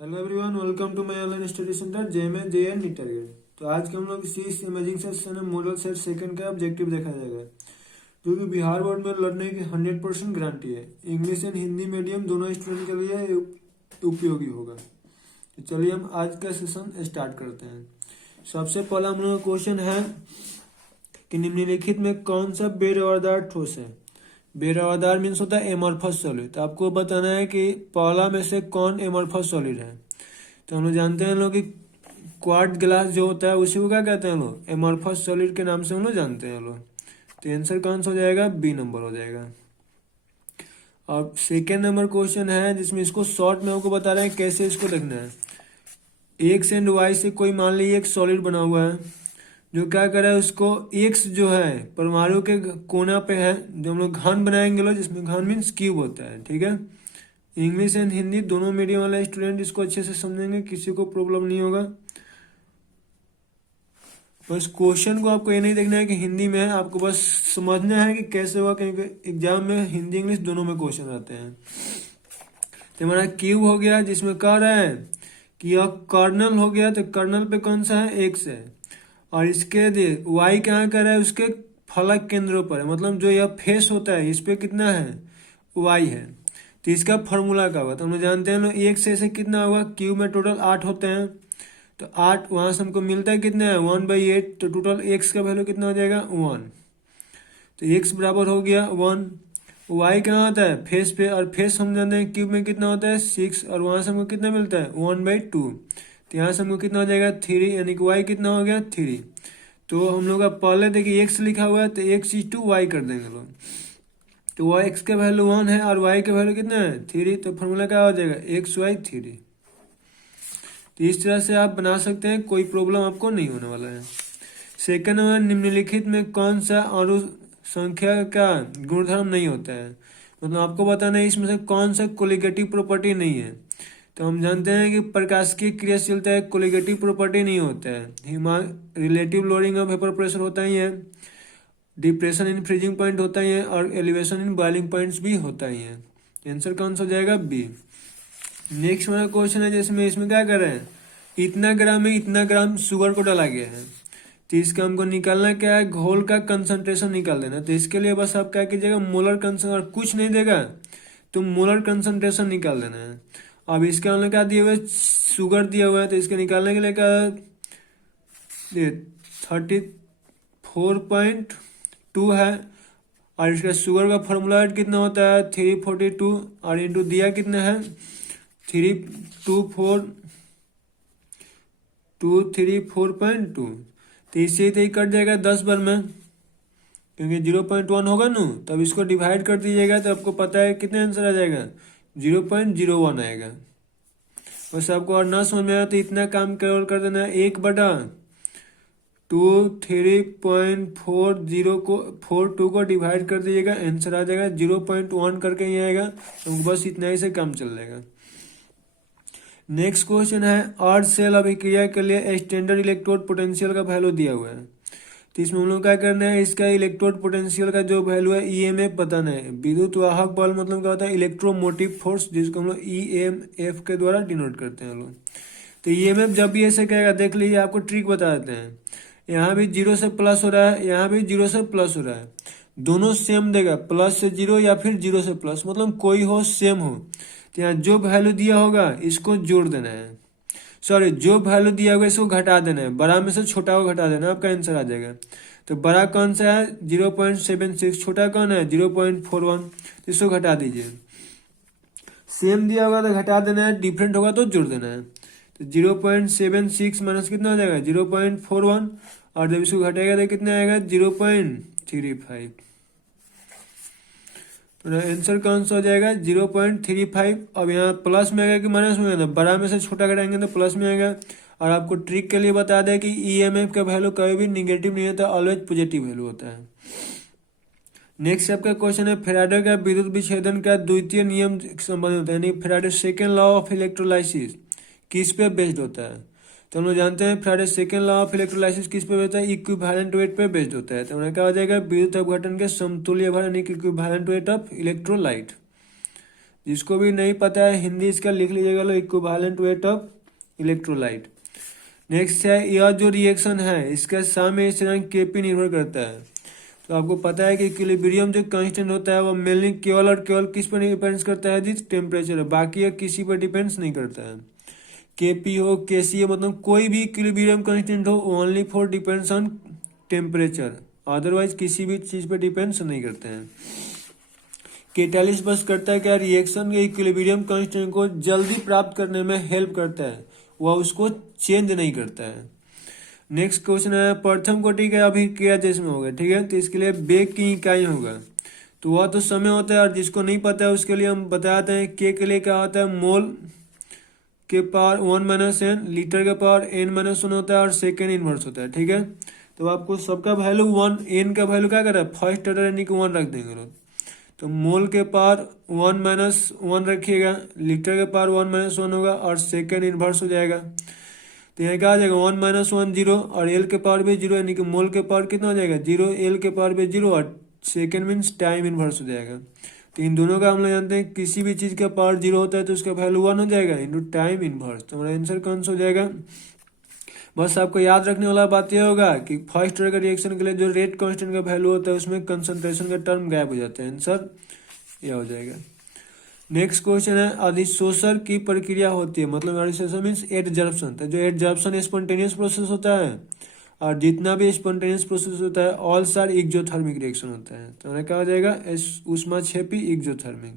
Hello everyone, welcome to my online study centre जेएमए जेएन NEET target. तो आज के हम लोग इस इमेजिंग सेशन में मॉडल सेट सेकंड का ऑब्जेक्टिव देखा जाएगा, जो कि बिहार बोर्ड में लड़ने की 100% गारंटी है। इंग्लिश एंड हिंदी मीडियम दोनों स्टूडेंट के लिए उपयोगी होगा। तो चलिए हम आज का सेशन स्टार्ट करते हैं। सबसे पहला हम लोग का क्वेश्चन है कि निम्नलिखित में कौन सा बेरवादार ठोस है। बेरवादार मीन्स होता है एमॉर्फस सॉलिड। तो आपको बताना है कि पहला में से कौन एमॉर्फस सॉलिड है। तो हम लोग जानते हैं लोग कि क्वार्ट ग्लास जो होता है उसी को क्या कहते हैं लोग, एमॉर्फस सॉलिड के नाम से हम लोग जानते हैं लोग। तो आंसर कौन सा हो जाएगा, बी नंबर हो जाएगा। अब सेकेंड नंबर क्वेश्चन है जिसमें इसको शॉर्ट में आपको बता रहे हैं कैसे इसको देखना है। एक्स एंड वाई से कोई मान लीजिए एक सॉलिड बना हुआ है जो क्या कर रहा है, उसको एक्स जो है परमाणु के कोना पे है, जो हम लोग घन बनाएंगे लोग, जिसमें घन मीन्स क्यूब होता है। ठीक है, इंग्लिश एंड हिंदी दोनों मीडियम वाले स्टूडेंट इसको अच्छे से समझेंगे, किसी को प्रॉब्लम नहीं होगा। बस क्वेश्चन को आपको ये नहीं देखना है कि हिंदी में है, आपको बस समझना है कि कैसे हुआ, क्योंकि एग्जाम में हिंदी इंग्लिश दोनों में क्वेश्चन आते हैं। तो हमारा क्यूब हो गया जिसमें कह रहा है कि यह कर्नल हो गया, तो कर्नल पे कौन सा है, एक्स है। और इसके वाई क्या कर रहा है, उसके फलक केंद्रों पर है, मतलब जो यह फेस होता है इस पे कितना है, वाई है। तो इसका फॉर्मूला क्या होगा, तो हम लोग जानते हैं लोग एक से कितना होगा, क्यूब में टोटल 8 होते हैं, तो 8 वहां से हमको मिलता है कितना है, 1/8। तो टोटल एक्स का वैल्यू कितना हो जाएगा, 1। तो एक्स बराबर हो गया 1। वाई कहाँ होता है, फेस पे, और फेस हम जानते हैं क्यूब में कितना होता है 6, और वहां से हमको कितना मिलता है 1/2। तो यहाँ से हमको कितना हो जाएगा 3, यानी कि वाई कितना हो गया 3। तो हम लोग का पहले देखिए एक्स लिखा हुआ है, तो x/y कर देंगे लोग। तो वाई एक्स का वैल्यू 1 है और वाई का वैल्यू कितना है 3, तो फॉर्मूला क्या हो जाएगा xy3। तो इस तरह से आप बना सकते हैं, कोई प्रॉब्लम आपको नहीं होने वाला है। सेकंड में निम्नलिखित में कौन सा अणु संख्या का गुणधर्म नहीं होता है, मतलब आपको बताना है इसमें से कौन सा कोलिगेटिव प्रॉपर्टी नहीं है। तो हम जानते हैं कि प्रकाशिकी क्रियाशीलता एक कोलिगेटिव प्रॉपर्टी नहीं होता है। Relative lowering of vapour pressure होता ही है, डिप्रेशन इन फ्रीजिंग पॉइंट होता ही है, और एलिवेशन इन बॉइलिंग पॉइंट्स भी होता ही है। आंसर कौन सा हो जाएगा, बी। नेक्स्ट वाला क्वेश्चन है जिसमें इसमें क्या कर रहे हैं, इतना ग्राम में इतना ग्राम शुगर को डाला गया है। तो इसका हमको निकालना क्या है, घोल का कंसंट्रेशन निकाल देना। तो इसके लिए बस आप क्या कीजिएगा, मोलर कंसंट्रेशन, और कुछ नहीं देगा तो मोलर कंसंट्रेशन निकाल देना है। अब इसके हमने क्या दिया हुआ है, शुगर दिया हुआ है, तो इसके निकालने के लिए क्या 34.2 है, और इसका शुगर का फॉर्मूला कितना होता है 342, और इंटू दिया कितना है 324.2। तो इससे ही कट जाएगा 10 बार में, क्योंकि 0.1 होगा ना, तब इसको डिवाइड कर दीजिएगा तो आपको पता है कितना आंसर आ जाएगा, 0.01 आएगा। बस आपको और ना समझ में आया तो इतना काम केवल कर देना है, 1/2340 को 42 को डिवाइड कर दीजिएगा, आंसर आ जाएगा 0.1 करके ही आएगा। तो बस इतना ही से काम चल जाएगा। नेक्स्ट क्वेश्चन है, अर्थ सेल अभिक्रिया के लिए स्टैंडर्ड इलेक्ट्रोड पोटेंशियल का वैल्यू दिया हुआ है। तो इसमें हम लोग क्या करना है, इसका इलेक्ट्रोड पोटेंशियल का जो वैल्यू है ईएमएफ बताना है। विद्युत वाहक बल मतलब क्या होता है, इलेक्ट्रोमोटिव फोर्स, जिसको हम लोग ईएमएफ के द्वारा डिनोट करते हैं लोग। तो ईएमएफ जब भी ऐसे कहेगा, देख लीजिए आपको ट्रिक बता देते हैं। यहाँ भी 0 से प्लस हो रहा है, यहाँ भी 0 से प्लस हो रहा है, दोनों सेम देगा, प्लस से 0 या फिर 0 से प्लस, मतलब कोई हो सेम हो। तो यहाँ जो वैल्यू दिया होगा इसको जोड़ देना है, सॉरी जो वैल्यू दिया होगा इसको घटा देना है, बड़ा में से छोटा को घटा देना, आपका आंसर आ जाएगा। तो बड़ा कौन सा है 0.76, छोटा कौन है 0.41, तो इसको घटा दीजिए। सेम दिया होगा तो घटा देना है, डिफरेंट होगा तो जोड़ देना है। तो 0.76 माइनस कितना हो जाएगा 0.41, और जब इसको घटेगा तो कितना आएगा 0.35। तो आंसर कौन सा हो जाएगा 0.35। अब यहाँ प्लस में आएगा कि माइनस में आएगा, बड़ा में से छोटा घटाएंगे तो प्लस में आएगा। और आपको ट्रिक के लिए बता दें कि ईएमएफ का वैल्यू कभी भी निगेटिव नहीं होता, ऑलवेज पॉजिटिव वैल्यू होता है। नेक्स्ट आपका क्वेश्चन है, फैराडे का विद्युत विच्छेदन का द्वितीय नियम संबंधित होता है, यानी Faraday second law of electrolysis किस पे बेस्ड होता है। तो हम लोग जानते हैं Faraday second law of electrolysis किस पे होता है, इक्विवेलेंट वेट पे बेस्ड होता है। तो हमारा क्या हो जाएगा, विद्युत अपघटन के समतुल्य भार, यानी इक्विवेलेंट वेट ऑफ इलेक्ट्रोलाइट, जिसको भी नहीं पता है हिंदी इसका लिख लीजिएगा लो, equivalent weight of electrolyte. Next है, यह जो रिएक्शन है इसका साम्य स्थिरांक केपी निर्भर करता है। तो आपको पता है कि इक्विलिब्रियम जो कांस्टेंट होता है वो मेनली केवल और केवल किस पर डिपेंड्स करता है, जिस टेम्परेचर है, बाकी यह किसी पर डिपेंड्स नहीं करता है। केपी हो केसी हो, मतलब कोई भी इक्विलिब्रियम कांस्टेंट हो, only for depends on temperature, otherwise किसी भी चीज पर डिपेंड्स नहीं करते हैं। कैटालिस्ट बस करता है क्या, रिएक्शन के इक्विलिब्रियम कांस्टेंट को जल्दी प्राप्त करने में हेल्प करता है, वह उसको चेंज नहीं करता है। नेक्स्ट क्वेश्चन है, प्रथम कोटि का अभिक्रिया जिसमें होगा, ठीक है, तो इसके लिए वेग की इकाई होगा, तो वह तो समय होता है, और जिसको नहीं पता है उसके लिए हम बताते हैं के लिए क्या होता है, मोल के पावर 1 - n, लीटर के पावर n-1 होता है, और सेकेंड इनवर्स होता है, ठीक है। तो आपको सबका वैल्यू 1, n का वैल्यू क्या कर रहा है, फर्स्ट ऑर्डर यानी कि 1 रख देंगे लोग। तो मोल के पावर 1 - 1 रखिएगा, लीटर के पावर 1 - 1 होगा, और सेकेंड इनवर्स हो जाएगा। तो यहाँ क्या आ जाएगा, 1 - 1 0, और एल के पावर भी 0, यानी कि मोल के पावर कितना हो जाएगा 0, एल के पावर भी 0, और सेकेंड मीन्स टाइम इनवर्स हो जाएगा। तो इन दोनों का हम लोग जानते हैं, किसी भी चीज़ का पावर 0 होता है तो उसका वैल्यू 1 हो जाएगा इंटू टाइम इनवर्स। तो हमारा आंसर कौन सा हो जाएगा। बस आपको याद रखने वाला बात यह होगा कि फर्स्ट ऑर्डर का रिएक्शन के लिए जो रेट कांस्टेंट का वैल्यू होता है उसमें कंसंट्रेशन का टर्म गायब हो जाता है, आंसर यह हो जाएगा। नेक्स्ट क्वेश्चन है, अधिशोषण की प्रक्रिया होती है, मतलब अधिशोषण मीन्स एडजर्प्शन, तो जो एडजर्प्शन स्पॉन्टेनियस प्रोसेस होता है, और जितना भी स्पॉन्टेनियस प्रोसेस होता है ऑल सार एक्सोथर्मिक रिएक्शन होता है। तो हमारा क्या हो जाएगा, ऊष्माक्षेपी एक्सोथर्मिक।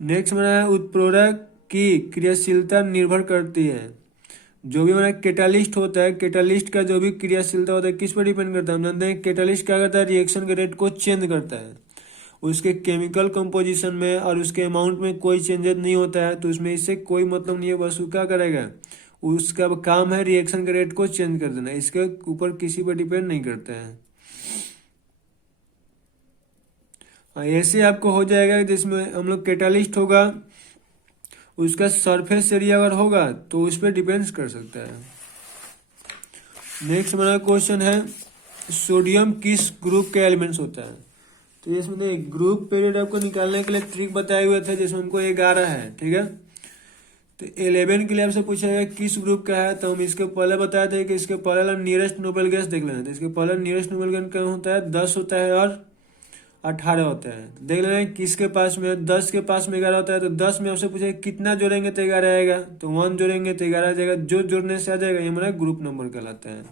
नेक्स्ट हमारा उत्प्रेरक की क्रियाशीलता निर्भर करती है, जो भी हमारा कैटालिस्ट होता है, कैटालिस्ट का जो भी क्रियाशीलता होता है किस पर डिपेंड करता है, हम जानते हैं कैटालिस्ट क्या करता है, रिएक्शन के रेट को चेंज करता है, उसके केमिकल कंपोजिशन में और उसके अमाउंट में कोई चेंजेस नहीं होता है, तो उसमें इससे कोई मतलब नहीं है, बस वो क्या करेगा, उसका काम है रिएक्शन के रेट को चेंज कर देना, इसके ऊपर किसी पर डिपेंड नहीं करता है। ऐसे आपको हो जाएगा जिसमें हम लोग कैटालिस्ट होगा, उसका सरफेस एरिया अगर होगा तो उस पर डिपेंड कर सकता है। नेक्स्ट हमारा क्वेश्चन है, सोडियम किस ग्रुप के एलिमेंट्स होता है। तो इसमें ग्रुप पीरियड आपको निकालने के लिए ट्रिक बताए हुए थे, जिसमें हमको 11 है, ठीक है। तो 11 के लिए आपसे पूछा गया किस ग्रुप का है, तो हम इसके पहले बताए थे कि इसके पहले नियरेस्ट नोबेल गैस देख लेना। तो इसके पहले नियरेस्ट नोबेल गैस क्या होता है, 10 होता है और 18 होता है। देख लेना किसके पास में 10 के पास में 11 होता है, तो 10 में आपसे पूछे कितना जोड़ेंगे तो 11 आएगा, तो 1 जोड़ेंगे तो 11 आ जाएगा, जो जोड़ने से आ जाएगा ये हमारा ग्रुप नंबर कहलाता है।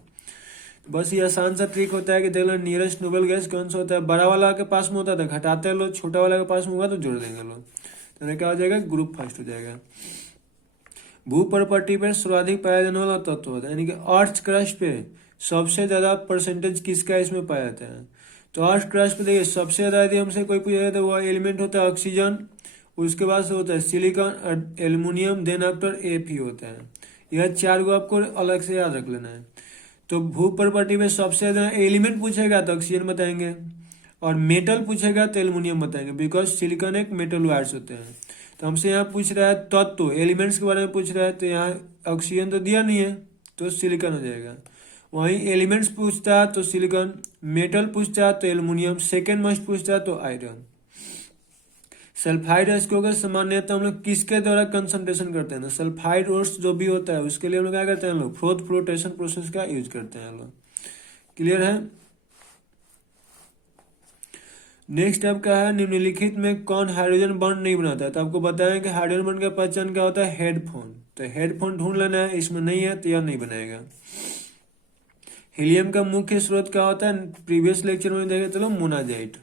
बस ये आसान सा ट्रिक होता है कि देख लो नियरेस्ट नोबेल गैस कौन सा होता है, बड़ा वाला के पास में होता है तो घटाते लो, छोटा वाला के पास में होगा तो जोड़ देंगे लो, तो क्या हो जाएगा, ग्रुप फर्स्ट हो जाएगा। भूप्रपट्टी पर सर्वाधिक पाया जाने वाला तत्व होता है, यानी कि अर्थ क्रस्ट पे सबसे ज्यादा परसेंटेज किसका इसमें पाया जाता है। तो अर्थ क्रस्ट पे देखिए सबसे ज्यादा यदि हमसे कोई पूछा जाए तो वह एलिमेंट होता है ऑक्सीजन, उसके बाद से होता है silicon, aluminium, then after Fe होता है। यह 4 को आपको अलग से याद रख लेना है। तो भूप्रपट्टी में सबसे ज्यादा एलिमेंट पूछेगा तो ऑक्सीजन बताएंगे, और मेटल पूछेगा तो एल्यूमिनियम बताएंगे, बिकॉज सिलिकॉन एक मेटल वायर्स होते हैं। तो हमसे यहाँ पूछ रहा है तत्व एलिमेंट्स के बारे में पूछ रहा है, तो यहाँ ऑक्सीजन तो दिया नहीं है तो सिलिकॉन हो जाएगा। वहीं एलिमेंट्स पूछता है तो सिलिकॉन, मेटल पूछता है तो एल्यूमिनियम, सेकेंड मस्ट पूछता है तो आयरन। सल्फाइड को अगर सामान्यतः हम लोग किसके द्वारा कंसंट्रेशन करते हैं ना, सल्फाइड ओर्स जो भी होता है उसके लिए हम लोग क्या करते हैं, हम लोग फोर्थ फ्लोटेशन प्रोसेस का यूज करते हैं हम लोग। क्लियर है। नेक्स्ट आपका है, निम्नलिखित में कौन हाइड्रोजन बॉन्ड नहीं बनाता है। तो आपको बताएं कि हाइड्रोजन बॉन्ड का पहचान क्या होता है, हेडफोन। तो हेडफोन ढूंढ लेना है, इसमें नहीं है तो यह नहीं बनाएगा। हीलियम का मुख्य स्रोत क्या होता है, प्रीवियस लेक्चर में देखे चलो मोनाजाइट।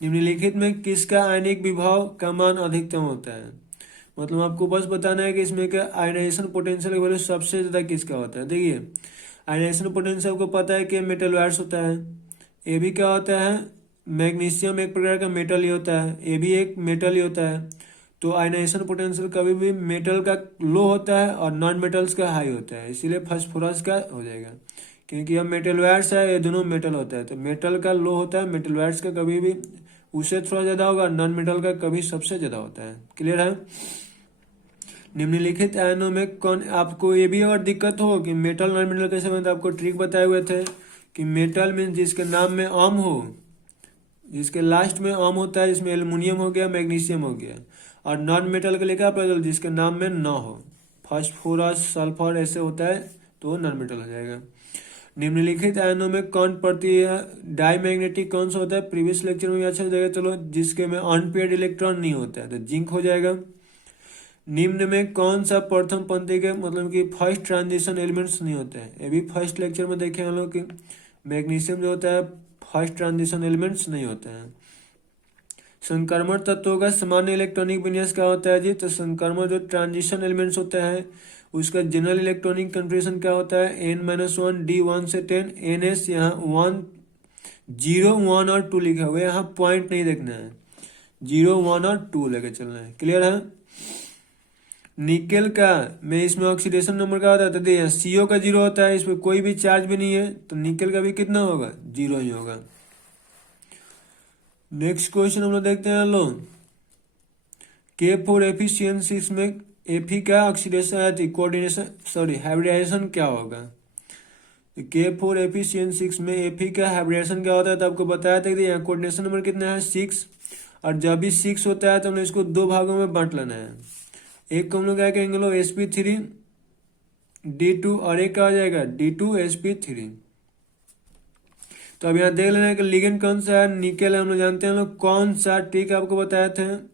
निम्नलिखित में किसका आयनिक विभव का मान अधिकतम होता है, मतलब आपको बस बताना है कि इसमें क्या आयनाइजेशन पोटेंशियल का वैल्यू सबसे ज्यादा किसका होता है। देखिए आयनाइजेशन पोटेंशियल को पता है कि मेटल वायर्स होता है, ये भी क्या होता है, मैग्नीशियम एक प्रकार का मेटल ही होता है, ये भी एक मेटल ही होता है। तो आयनाइजेशन पोटेंशियल कभी भी मेटल का लो होता है और नॉन मेटल्स का हाई होता है, इसीलिए फास्फोरस का हो जाएगा, क्योंकि यह मेटल वायर्स है, ये दोनों मेटल होता है। तो मेटल का लो होता है, मेटल वायर्स का कभी भी उससे थोड़ा ज्यादा होगा, नॉन मेटल का कभी सबसे ज्यादा होता है। क्लियर है। निम्नलिखित आयनों में कौन, आपको ये भी अगर दिक्कत हो कि मेटल नॉन मेटल कैसे बनता है, आपको ट्रिक बताए हुए थे कि मेटल मीन जिसके नाम में अम हो, जिसके लास्ट में अम होता है, जिसमें एल्युमिनियम हो गया, मैग्नीशियम हो गया। और नॉन मेटल के लिए क्या पता चलो, जिसके नाम में न हो, फास्फोरस, सल्फर ऐसे होता है तो वो नॉन मेटल हो जाएगा। निम्नलिखित आयनों में कौन प्रति डाईमैग्नेटिक कौन सा होता है, प्रीवियस लेक्चर में भी अच्छा हो जाएगा। चलो, जिसके में अनपेयर्ड इलेक्ट्रॉन नहीं होता है तो जिंक हो जाएगा। निम्न में कौन सा प्रथम पंक्ति के मतलब कि फर्स्ट ट्रांजिशन एलिमेंट्स नहीं होते हैं, ये भी फर्स्ट लेक्चर में देखे हम लोग कि मैग्नीशियम जो होता है फर्स्ट ट्रांजिशन एलिमेंट्स नहीं होते हैं। संक्रमण तत्वों का सामान्य इलेक्ट्रॉनिक विन्यास क्या होता है जी, तो संक्रमण जो ट्रांजिशन एलिमेंट्स होते हैं उसका जनरल इलेक्ट्रॉनिक कन्फिग्रेशन क्या होता है, n-1 d1 से 10 ns। यहाँ 1 0 1 और 2 लिखा हुआ है, यहाँ पॉइंट नहीं देखना है, 0 1 और 2 लेके चलना है। क्लियर है। निकेल का में इसमें ऑक्सीडेशन नंबर क्या होता है, तो देखिए CO का 0 होता है, इसमें कोई भी चार्ज भी नहीं है, तो निकेल का भी कितना होगा, 0 ही होगा। नेक्स्ट क्वेश्चन हम लोग देखते हैं लोग, K4Fe में Fe का ऑक्सीडेशन कोऑर्डिनेशन हाइब्रिडाइजेशन क्या होगा। K4Fe में Fe का हाइब्रिडाइजेशन क्या होता है, तो आपको बताया था कि यहाँ कोऑर्डिनेशन नंबर कितना है 6, और जब भी 6 होता है तो हमने इसको 2 भागों में बांट लेना है। एक को हम लोग क्या कहेंगे लोग, sp3d2, और एक क्या हो जाएगा d2sp3। तो अब यहाँ देख लेना है कि लिगेंड कौन सा है, निकेल है, हम लोग जानते हैं लोग कौन सा, ठीक आपको बताए थे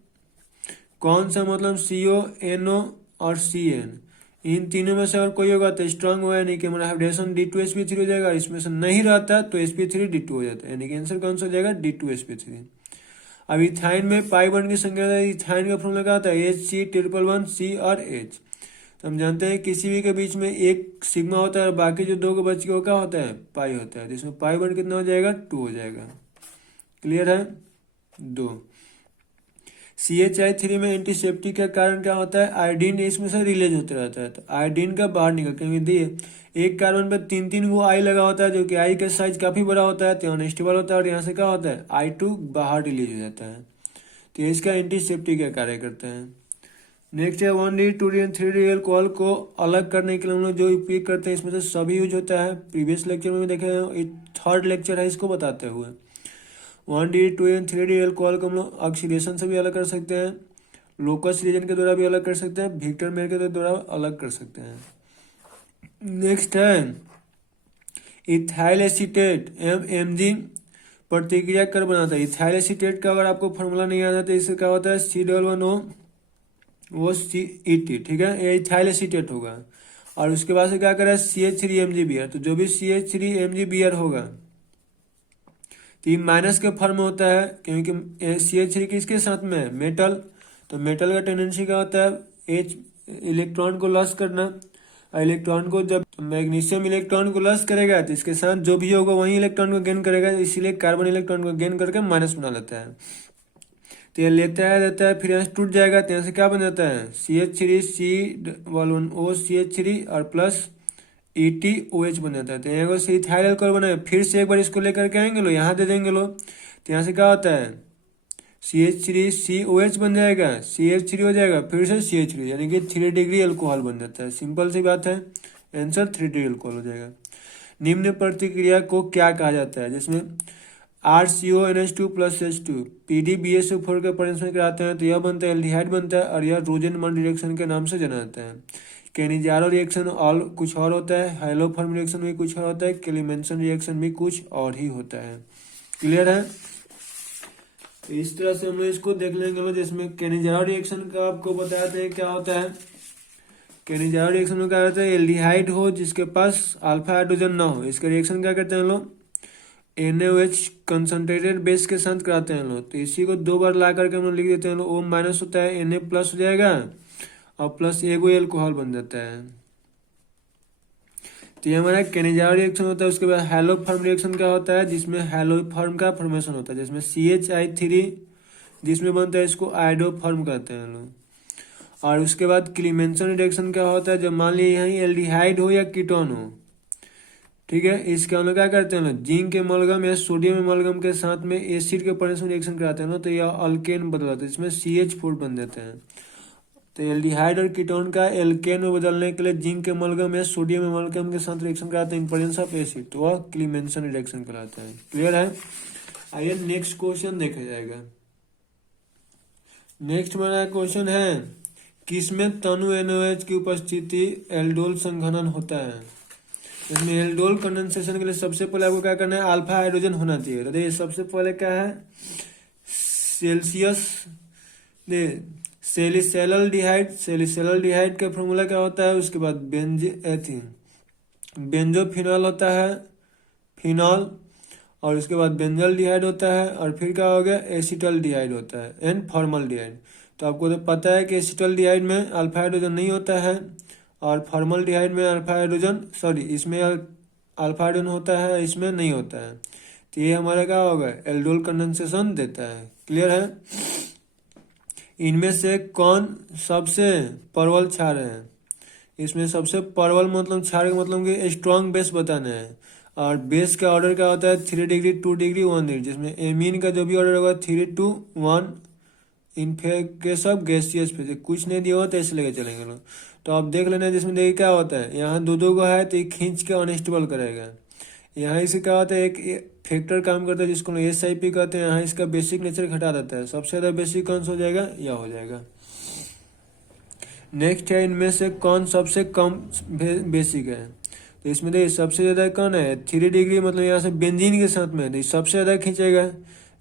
कौन सा, मतलब CO, NO और CN, इन तीनों में से और कोई होगा तो स्ट्रांग हुआ, यानी कि हमारा हाइब्रिडेशन d2sp3 हो जाएगा। इसमें से नहीं रहता तो sp3d2 हो जाता है, यानी कि आंसर कौन सा हो जाएगा d2sp3। अब इथाइन में पाई बॉन्ड की संख्या, इथाइन का फॉर्मूला क्या होता है Hc111C और H। तो हम जानते हैं किसी भी के बीच में एक सिग्मा होता है और बाकी जो 2 के बच के वो क्या होता है, पाई होता है, जिसमें पाई बॉन्ड कितना हो जाएगा 2 हो जाएगा। क्लियर है। 2 CH3 में एंटीसेप्टिक का कारण क्या होता है, आयोडीन इसमें से रिलीज होते रहता है, तो आयोडीन का बाहर निकल, क्योंकि दिए एक कार्बन पे 3 वो आई लगा होता है, जो कि आई का साइज काफी बड़ा होता है, तो अनस्टेबल होता है, और यहाँ से क्या होता है I2 बाहर रिलीज हो जाता है, तो इसका एंटीसेप्टिक का कार्य करते हैं। नेक्स्ट है 1D 2D और 3D एल्कोहल को अलग करने के लिए हम लोग जो उपयोग करते हैं, इसमें से सभी यूज होता है। प्रीवियस लेक्चर में भी देखे हैं, थर्ड लेक्चर है इसको बताते हुए। 1D 2D और 3D एल्कोहल को हम लोग ऑक्सीडेशन से भी अलग कर सकते हैं, लोकस रीजन के द्वारा भी अलग कर सकते हैं, विक्टर मेयर के द्वारा अलग कर सकते हैं। नेक्स्ट है इथाइल एसीटेट MMG प्रतिक्रिया कर बनाता है। इथाइल एसीटेट का अगर आपको फॉर्मूला नहीं आता तो इससे क्या होता है C11O ठीक है, ये इथाइल एसीटेट होगा। और उसके बाद से क्या करें CH3MgBr, तो जो भी CH3MgBr होगा तो ये माइनस के फॉर्म में होता है, क्योंकि CH3 किसके साथ में है, मेटल, तो मेटल का टेंडेंसी क्या होता है H इलेक्ट्रॉन को लॉस करना, और इलेक्ट्रॉन को जब मैग्नीशियम इलेक्ट्रॉन को लॉस करेगा तो इसके साथ जो भी होगा वही इलेक्ट्रॉन को गेन करेगा, इसीलिए कार्बन इलेक्ट्रॉन को गेन करके माइनस बना लेता है। तो ये लेता है देता है, फिर यहाँ से टूट जाएगा, तो यहाँ से क्या बन जाता है CH3C11O CH3 और प्लस ETOH बन जाता है। तो यहाँ से इथाइल अल्कोहल बना है, फिर से एक बार इसको लेकर के आएंगे लो, यहाँ दे देंगे लो, तो यहाँ से क्या होता है CH3COH बन जाएगा, CH3 हो जाएगा, फिर से CH3, यानी कि 3 डिग्री अल्कोहल बन जाता है। सिंपल सी बात है, आंसर 3 डिग्री अल्कोहल हो जाएगा। निम्न प्रतिक्रिया को क्या कहा जाता है, जिसमें RCONH2 प्लस H2 PDBSO4 का परिश्रण कराते हैं, तो यह बनता है एल्डिहाइड बनता है, और यह रोजेनमन रिएक्शन के नाम से जाना जाता है। केनिजारो रिएक्शन और कुछ और होता है, हाइलोफॉर्म रिएक्शन भी कुछ और होता है, क्लीमेंसन रिएक्शन भी कुछ और ही होता है। क्लियर है। तो इस तरह से हम लोग इसको देख लेंगे, जिसमें केनिजारो रिएक्शन का आपको बताते हैं क्या होता है। केनिजारो रिएक्शन में क्या होता है, एल्डिहाइड हो जिसके पास अल्फा हाइड्रोजन ना हो, इसका रिएक्शन क्या करते हैं लोग NaOH कंसंट्रेटेड बेस के साथ कराते हैं लोग। तो इसी को 2 बार ला करके हम लोग लिख देते हैं लोग, O माइनस होता है Na प्लस हो जाएगा, और प्लस एगो एल्कोहल बन जाता है। तो ये हमारा केनिजारो रिएक्शन होता है। उसके बाद हाइलोफॉर्म रिएक्शन क्या होता है, जिसमें हाइलोफॉर्म का फॉर्मेशन होता है, जिसमें CHI3 जिसमें बनता है, इसको आइडोफॉर्म कहते हैं लोग। और उसके बाद क्लीमेंसन रिएक्शन क्या होता है, जब मान लीजिए यहाँ एल्डिहाइड हो या कीटोन हो, ठीक है, इसके हम लोग क्या करते हैं लोग जिंक के एमलगम या सोडियम एमलगम के साथ में एसिड के परिश्रण रिएक्शन कराते हैं ना, तो यह अल्केन बदल जाता है, इसमें CH4 बन देते हैं। तो एल्डिहाइड और कीटोन का एल्केन में बदलने के लिए जिंक के एमलगम या सोडियम एमलगम के साथ रिएक्शन कराते हैं इन प्रेजेंस ऑफ एसिड, तो वह क्लीमेंसन रिएक्शन कहलाता है। क्लियर है। आइए नेक्स्ट क्वेश्चन देखा जाएगा। नेक्स्ट हमारा क्वेश्चन है, किसमें तनु NOH की उपस्थिति एल्डोल संघनन होता है। इसमें एल्डोल कंडेंसेशन के लिए सबसे पहले आपको क्या करना है, अल्फा हाइड्रोजन होना चाहिए। तो देखिए सबसे पहले क्या है, सेल्सियस सेलिसैलल डिहाइड का फॉर्मूला क्या होता है, उसके बाद बेंजोफिनॉल होता है, फिनॉल, और उसके बाद बेंजल डिहाइड होता है, और फिर क्या हो गया, एसिटल डिहाइड होता है एंड फॉर्मल डिहाइड। तो आपको तो पता है कि एसिटल डिहाइड में अल्फा हाइड्रोजन नहीं होता है, और फॉर्मल डिहाइड में इसमें अल्फा हाइड्रोजन होता है, इसमें नहीं होता है। तो ये हमारा क्या होगा, एल्डोल कंडेंसेशन देता है। क्लियर है। इनमें से कौन सबसे प्रबल क्षार है। इसमें सबसे प्रबल मतलब क्षार का मतलब कि स्ट्रॉन्ग बेस बताना है, और बेस का ऑर्डर क्या होता है, 3 डिग्री 2 डिग्री 1 डिग्री, जिसमें एमीन का जो भी ऑर्डर होगा 3 2 1 in case of gaseous phase. कुछ नहीं दिया होता ऐसे लेके चलेंगे लोग। तो आप देख लेना, जिसमें देखिए क्या होता है, यहाँ दो को है तो ये खींच के अनस्टेबल करेगा। यहाँ इसे क्या होता है, एक फैक्टर काम करता है जिसको SIP कहते हैं। यहाँ इसका बेसिक नेचर घटा देता है। सबसे ज्यादा बेसिक कौन सा हो जाएगा, यह हो जाएगा। नेक्स्ट है, इनमें से कौन सबसे कम बेसिक है। तो इसमें देखिए सबसे ज्यादा कौन है, 3 डिग्री, मतलब यहाँ से बेंजीन के साथ में, तो सबसे ज्यादा खींचेगा।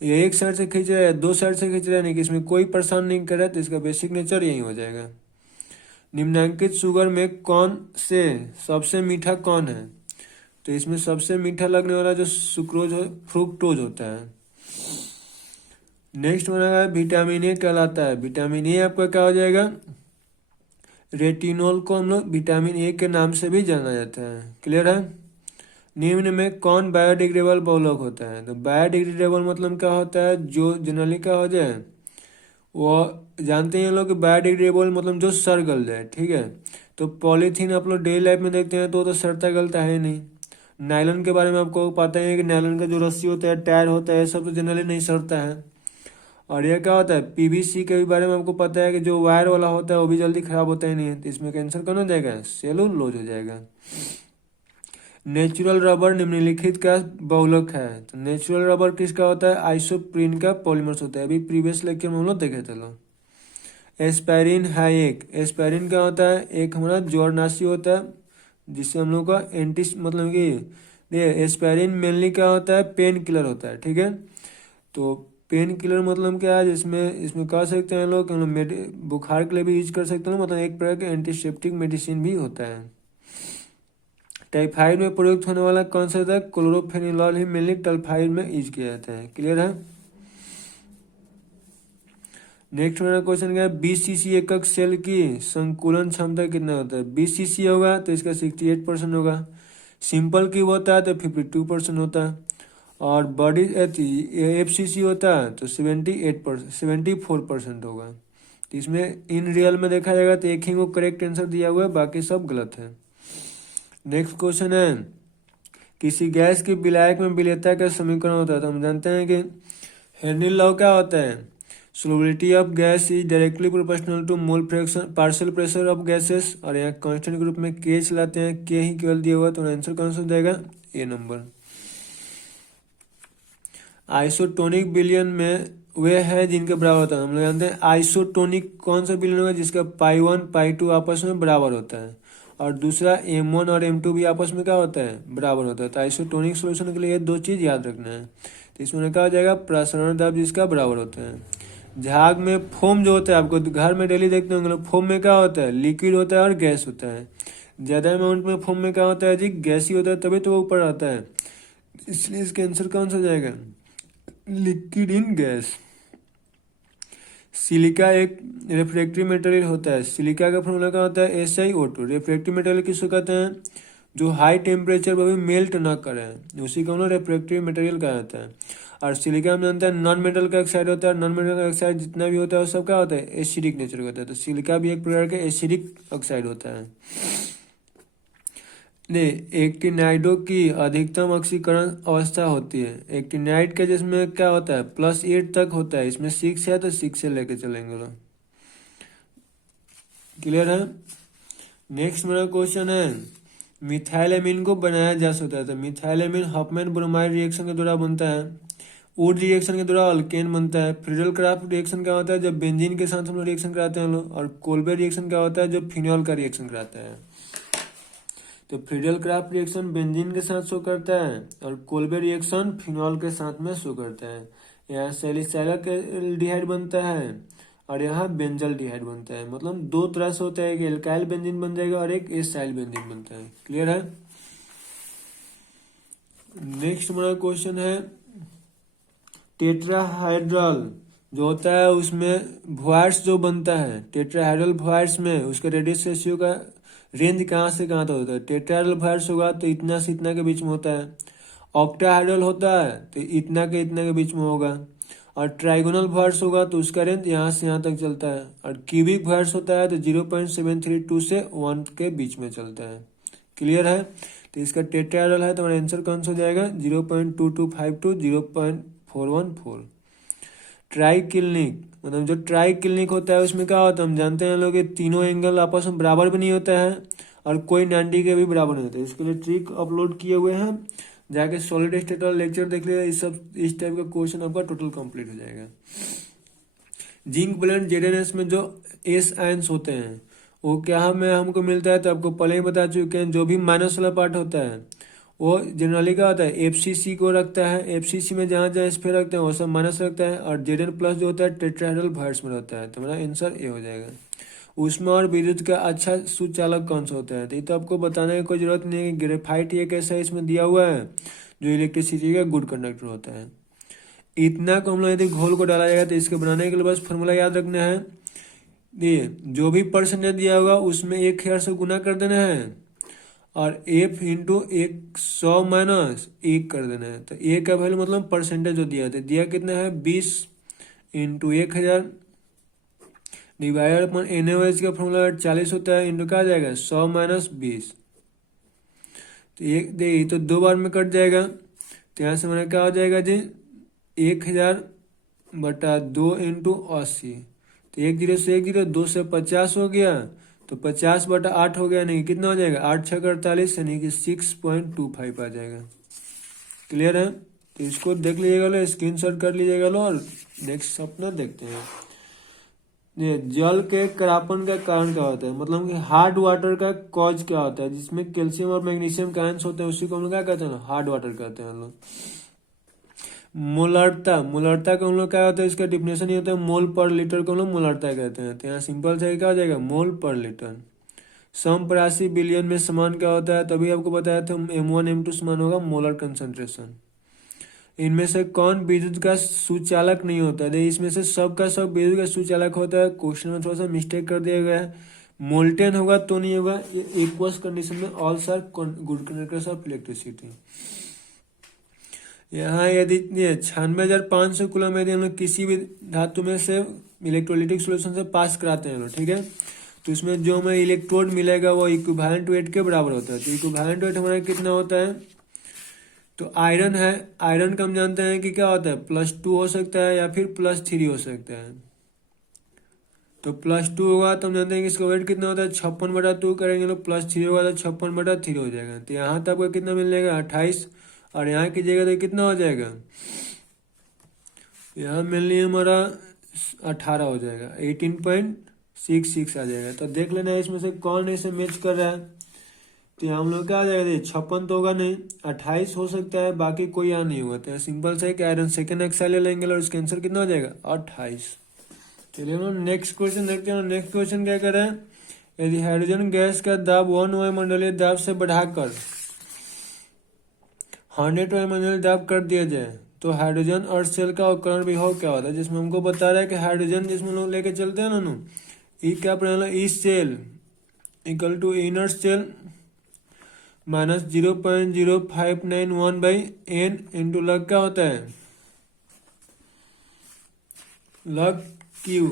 ये एक साइड से खींच रहा है, 2 साइड से खींच रहा है, नहीं कि इसमें कोई परेशान नहीं कर रहा है, तो इसका बेसिक नेचर यही हो जाएगा। निम्नलिखित शुगर में कौन से सबसे मीठा कौन है। तो इसमें सबसे मीठा लगने वाला जो सुक्रोज फ्रुक्टोज होता है। नेक्स्ट बना विटामिन ए कहलाता है। विटामिन ए आपका क्या हो जाएगा, रेटिनोल को हम लोग विटामिन ए के नाम से भी जाना जाता है। क्लियर है। निम्न में कौन बायोडिग्रेडेबल बहुलक होता है। तो बायोडिग्रेडेबल मतलब क्या होता है, जो जनरली क्या हो जाए, वो जानते हैं लोग, बायोडिग्रेडेबल मतलब जो सड़ गल जाए। ठीक है। तो पॉलीथीन आप लोग डेली लाइफ में देखते हैं तो सड़ता गलता है नहीं। नायलॉन के बारे में आपको पता है कि नायलॉन का जो रस्सी होता है, टायर होता है, सब तो जनरली नहीं सड़ता है। और यह क्या होता है, PVC के भी बारे में आपको पता है कि जो वायर वाला होता है वो भी जल्दी खराब होता ही नहीं है। तो इसमें कैंसर कौन हो जाएगा, सेलुलोज हो जाएगा। नेचुरल रबर निम्नलिखित का बहुलक है। तो नेचुरल रबर किसका होता है, आइसोप्रीन का पॉलीमर्स होता है। अभी प्रीवियस लेक्चर में हम लोग देखे थे लोग। एस्पायरिन है एस्पायरिन क्या होता है, एक हमारा जोरनाशी होता है, जिससे हम लोग का एंटी मतलब कि एस्पायरिन मेनली क्या होता है, पेन किलर होता है। ठीक है। तो पेन किलर मतलब क्या है, जिसमें इसमें कह सकते हैं लोग बुखार के लिए भी यूज कर सकते हैं, मतलब एक प्रकार का एंटीसेप्टिक मेडिसिन भी होता है। टाइफाइड में प्रयुक्त होने वाला कौन सा होता है, क्लोरोफेनिलॉल ही मेनली टाइफाइड में यूज किया जाता है। क्लियर है। नेक्स्ट मेरा क्वेश्चन क्या है, 20 cc एकक सेल की संकुलन क्षमता कितना होता है। 20 cc होगा तो इसका 68% होगा। सिंपल क्यूब होता है तो 52% होता है, और बॉडी FCC होता है तो 74% होगा। तो इसमें इन रियल में देखा जाएगा तो एक ही को करेक्ट आंसर दिया हुआ है, बाकी सब गलत है। नेक्स्ट क्वेश्चन है, किसी गैस की विलायक में विलेयता का समीकरण होता है। तो हम जानते हैं कि हेनरी लॉ क्या होता है, solubility of gas is directly proportional to mole fraction partial pressure of gases, और यहाँ कांस्टेंट ग्रुप में K चलाते हैं, K ही केवल दिया हुआ, तो आंसर कौन सा हो जाएगा, A नंबर। आइसोटोनिक विलयन में वे है जिनके बराबर होता है। हम लोग जानते हैं आइसोटोनिक कौन सा विलयन होगा, जिसका पाई 1 पाई 2 आपस में बराबर होता है, और दूसरा M1 और M2 भी आपस में क्या होता है, बराबर होता है। तो आइसोटोनिक सोल्यूशन के लिए ये 2 चीज याद रखना है। तो इसमें क्या हो जाएगा, प्रसरण दाब जिसका बराबर होता है। झाग में फोम जो होता है, आपको घर में डेली देखते होंगे लोग, फोम में क्या होता है, लिक्विड होता है और गैस होता है। ज्यादा अमाउंट में फोम में क्या होता है जी, गैस ही होता है, तभी तो वो ऊपर आता है। इसलिए इसका आंसर कौन सा जाएगा, लिक्विड इन गैस। सिलिका एक रिफ्रैक्टिव मटेरियल होता है। सिलिका का फॉर्मूला क्या होता है, SiO2। रिफ्रैक्टिव मटेरियल किसको कहते हैं, जो हाई टेम्परेचर पर भी मेल्ट ना करे, उसी को हम लोग रिफ्रैक्टिव मटेरियल कहा जाता है। और सिलिका हम जानते हैं नॉन मेटल का ऑक्साइड होता है। नॉन मेटल का ऑक्साइड जितना भी होता है वो सब क्या होता है, एसिडिक नेचर का होता है। तो सिलिका भी एक प्रकार का एसिडिक ऑक्साइड होता है। एक्टिनाइडों की अधिकतम ऑक्सीकरण अवस्था होती है। एक्टिनाइड के जिसमें क्या होता है, +8 तक होता है। इसमें 6 है तो 6 से लेके चलेंगे लोग। क्लियर है। नेक्स्ट मेरा क्वेश्चन है, मिथाइल एमीन को बनाया जा सकता है। तो methyl amine Hoffmann bromide reaction के द्वारा बनता है। वुड रिएक्शन के द्वारा अल्केन बनता है। फ्रीडल क्राफ्ट रिएक्शन क्या होता है, जब बेंजीन के साथ हम लोग रिएक्शन कराते हैं हम लोग। और कोल्बे रिएक्शन क्या होता है, जब फिनॉल का रिएक्शन कराता है। तो फ्रीडल क्राफ्ट रिएक्शन बेंजीन के साथ शो करता है और कोल्बे रिएक्शन फिनॉल के साथ में शो करता है। यहाँ सैलिसाइलिक एल्डिहाइड बनता है और यहाँ बेंजल डिहाइड बनता है। मतलब दो तरह से होता है, एक एल्काइल बेंजीन बन जाएगा और एक एसाइल बेंजीन बनता है। क्लियर है। नेक्स्ट हमारा क्वेश्चन है टेट्राहाइड्रल जो होता है उसमें वॉइड्स जो बनता है, टेट्राहाइड्रल वॉइड्स में उसके रेडियस रेशियो का रेंज कहाँ से कहाँ तक होता है। टेट्राहाइड्रल वॉइड्स होगा तो इतना से इतना के बीच में होता है। ऑक्टाहाइड्रल होता है तो इतना के बीच में होगा। और ट्राइगोनल वॉइड्स होगा तो उसका रेंज यहाँ से यहाँ तक चलता है। और क्यूबिक वॉइड्स होता है तो 0.732 से 1 के बीच में चलता है। क्लियर है। तो इसका टेट्राहाइड्रल है तो हमारा आंसर कौन सा हो जाएगा, 0.2252 0.414। ट्राइक्लिनिक मतलब जो ट्राइक्लिनिक होता है उसमें क्या होता है, हम जानते हैं लोग तीनों एंगल आपस में बराबर भी नहीं होता है और कोई 90 के भी बराबर नहीं होता है। इसके लिए ट्रिक अपलोड किए हुए हैं, जाके सॉलिड स्टेट वाला लेक्चर देख लीजिए। इस टाइप का क्वेश्चन आपका टोटल कंप्लीट हो जाएगा। जिंक ब्लेंड जेडएनएस में जो एस आयंस होते हैं वो क्या हमें हमको मिलता है, तो आपको पहले ही बता चुके हैं। जो भी माइनस वाला पार्ट होता है वो जनरली क्या होता है, एफसीसी को रखता है। एफसीसी में जहाँ जहाँ स्फीयर रखते हैं वो सब माइनस रखता है। और जेडएन प्लस जो होता है टेट्राहेड्रल वॉइड्स में रहता है। तो मेरा आंसर ए हो जाएगा। ऊष्मा और विद्युत का अच्छा सुचालक कौन सा होता है, तो ये तो आपको बताने की कोई जरूरत नहीं है। ग्रेफाइट एक ऐसा इसमें दिया हुआ है जो इलेक्ट्रिसिटी का गुड कंडक्टर होता है। इतना को हम लोग यदि घोल को डाला जाएगा तो इसके बनाने के लिए बस फॉर्मूला याद रखना है। ये जो भी परसेंटेज दिया होगा उसमें 1000 से गुना कर देना है और एफ इंटू 100 माइनस 1 कर देना है। तो ए का वैल्यू मतलब परसेंटेज जो दिया था, दिया कितना है 20 इंटू 1000 डिवाइडेड अपन एनएच का फॉर्मूला 40 होता है, इंटू क्या आ जाएगा 100 माइनस 20। तो एक दे तो 2 बार में कट जाएगा। तो यहाँ से हमारा क्या हो जाएगा जी 1000/2 इंटू 80। तो 1 0 से 1 0 2 से 50 हो गया तो 50/8 हो गया, नहीं कितना हो जाएगा 8 6 48 यानी कि 6.25 आ जाएगा। क्लियर है। तो इसको देख लीजिएगा लो, स्क्रीनशॉट कर लीजिएगा लो और नेक्स्ट अपना देखते हैं। ये जल के करापन का कारण क्या होता है, मतलब कि हार्ड वाटर का कॉज क्या होता है, जिसमें कैल्शियम और मैग्नीशियम का आयंस होते हैं उसी को हम लोग क्या कहते हैं, हार्ड वाटर कहते हैं हम लोग। मोलरता का हम लोग क्या होता है, इसका डिफिनेशन ये होता है मोल पर लीटर को हम लोग मोलरता कहते हैं। तो यहाँ सिंपल से क्या हो जाएगा मोल पर लीटर। समपरासी बिलियन में समान क्या होता है, तभी आपको बताया था M1 M2 समान होगा मोलर कंसंट्रेशन। इनमें से कौन विद्युत का सुचालक नहीं होता है, इसमें से सब का सब विद्युत का सुचालक होता है। क्वेश्चन में थोड़ा सा मिस्टेक कर दिया गया है, मोल्टेन होगा तो नहीं होगा। एक्वस कंडीशन में all are good conductors of electricity. यहाँ यदि 96,500 कूलम यदि हम लोग किसी भी धातु में से इलेक्ट्रोलिटिक सोल्यूशन से पास कराते हैं, ठीक है, तो इसमें जो हमें इलेक्ट्रोड मिलेगा वो इक्विवेलेंट वेट के बराबर होता है। तो इक्विवेलेंट वेट हमारा कितना होता है, तो आयरन है, आयरन का हम जानते हैं कि क्या होता है +2 हो सकता है या फिर +3 हो सकता है। तो +2 होगा तो हम जानते हैं कि इसका वेट कितना होता है 56/2 करेंगे तो +3 होगा तो 56/3 हो जाएगा। तो यहाँ तक आपको कितना मिल जाएगा 28 और यहाँ कीजिएगा तो कितना हो जाएगा, यहाँ मिलनी हमारा 18 हो जाएगा, 18.66 आ जाएगा। तो देख लेना है इसमें से कौन ऐसे मैच कर रहा है। तो यहाँ हम लोग क्या आ जाएगा 56 तो होगा नहीं, 28 हो सकता है, बाकी कोई यहाँ नहीं होगा। तो सिंपल से आयरन सेकेंड एक्साइल लेंगे और इसका आंसर कितना हो जाएगा 28। चलिए हम लोग नेक्स्ट क्वेश्चन देखते हैं। नेक्स्ट क्वेश्चन क्या कर रहे हैं, यदि हाइड्रोजन गैस का दाब 1 वायुमंडलीय दाब से बढ़ाकर 100 वायुमंडलीय दाब कर दिया जाए तो हाइड्रोजन और सेल का उपकरण विभव क्या होता है, जिसमें हमको बता रहा है कि हाइड्रोजन जिसमें लोग लेके चलते हैं ना, ई क्या पढ़ा, E cell equal to E naught cell minus 0.0591/n into log क्या होता है लग क्यू,